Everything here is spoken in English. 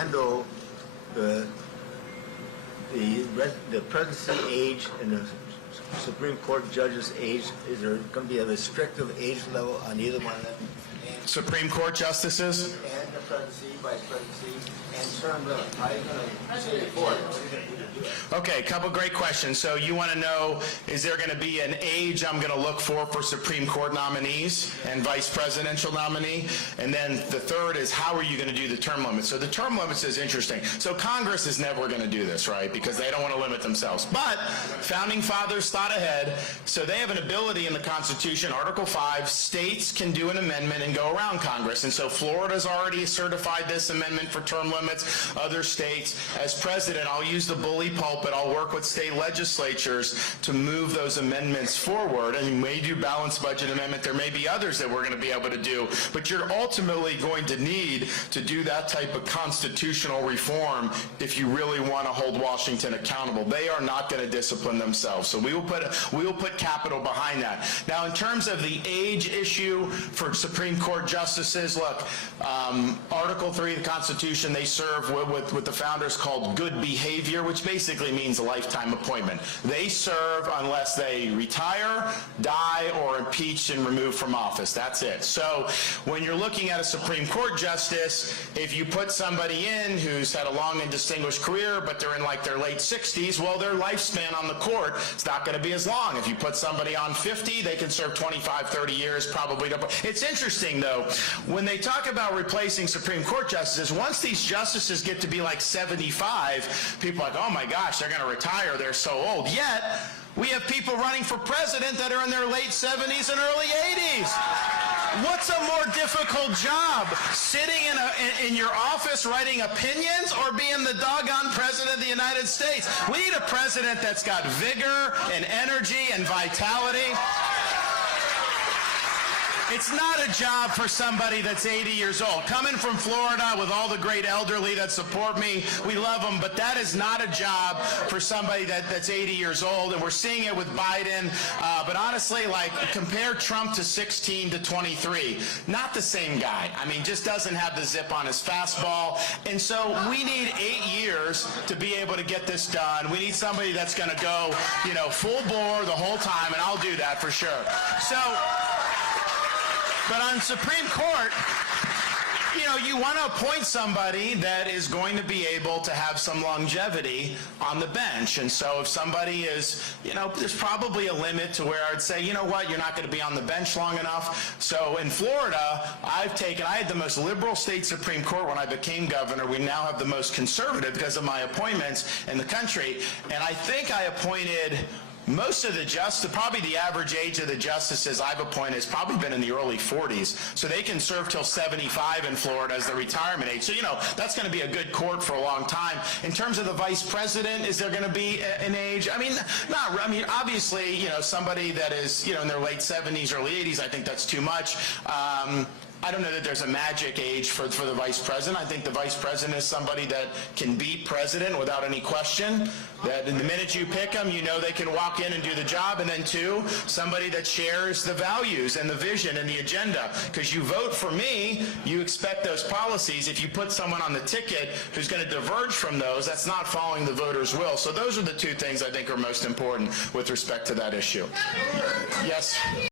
handle the presidency age and the Supreme Court judges' age? Is there going to be a restrictive age level on either one of them? Supreme Court justices? And the presidency, vice presidency, and term limit. How are you going to say it for it? Okay, a couple great questions. So you want to know, is there going to be an age I'm going to look for Supreme Court nominees and vice presidential nominee? And then the third is, how are you going to do the term limits? So the term limits is interesting. So Congress is never going to do this, right? Because they don't want to limit themselves. But founding fathers thought ahead. So they have an ability in the Constitution, Article 5, states can do an amendment and go around Congress. And so Florida's already certified this amendment for term limits. Other states. As president, I'll use the bully pulpit. I'll work with state legislatures to move those amendments forward. And you may do balanced budget amendment. There may be others that we're going to be able to do. But you're ultimately going to need to do that type of constitutional reform if you really want to hold Washington accountable. They are not going to discipline themselves. So we will put capital behind that. Now, in terms of the age issue for Supreme Court justices, look, Article 3 of the Constitution, they serve what the founders called good behavior, which basically means a lifetime appointment. They serve unless they retire, die, or impeached and removed from office. That's it. So when you're looking at a Supreme Court justice, if you put somebody in who's had a long and distinguished career, but they're in like their late 60s, well, their lifespan on the court is not going to be as long. If you put somebody on 50, they can serve 25, 30 years, probably. It's interesting, though, when they talk about replacing Supreme Court justices, once these justices get to be like 75, people are like, oh my gosh, they're going to retire, they're so old. Yet, we have people running for president that are in their late 70s and early 80s. What's a more difficult job? Sitting in your office writing opinions or being the doggone president of the United States? We need a president that's got vigor and energy and vitality. It's not a job for somebody that's 80 years old. Coming from Florida with all the great elderly that support me, we love them, but that is not a job for somebody that's 80 years old, and we're seeing it with Biden. But honestly, like, compare Trump to 16 to 23. Not the same guy. I mean, just doesn't have the zip on his fastball. And so we need 8 years to be able to get this done. We need somebody that's going to go, full bore the whole time, and I'll do that for sure. So, but on Supreme Court, you want to appoint somebody that is going to be able to have some longevity on the bench. And so if somebody is, there's probably a limit to where I'd say, you know what, you're not going to be on the bench long enough. So in Florida, I had the most liberal state Supreme Court when I became governor. We now have the most conservative because of my appointments in the country. And I think I appointed most of the probably the average age of the justices I've appointed has probably been in the early 40s. So they can serve till 75 in Florida as the retirement age. So, that's going to be a good court for a long time. In terms of the vice president, is there going to be an age? Obviously, somebody that is, in their late 70s, early 80s, I think that's too much. I don't know that there's a magic age for the vice president. I think the vice president is somebody that can be president without any question. That in the minute you pick them, they can walk in and do the job. And then two, somebody that shares the values and the vision and the agenda. Because you vote for me, you expect those policies. If you put someone on the ticket who's going to diverge from those, that's not following the voters' will. So those are the two things I think are most important with respect to that issue. Yes?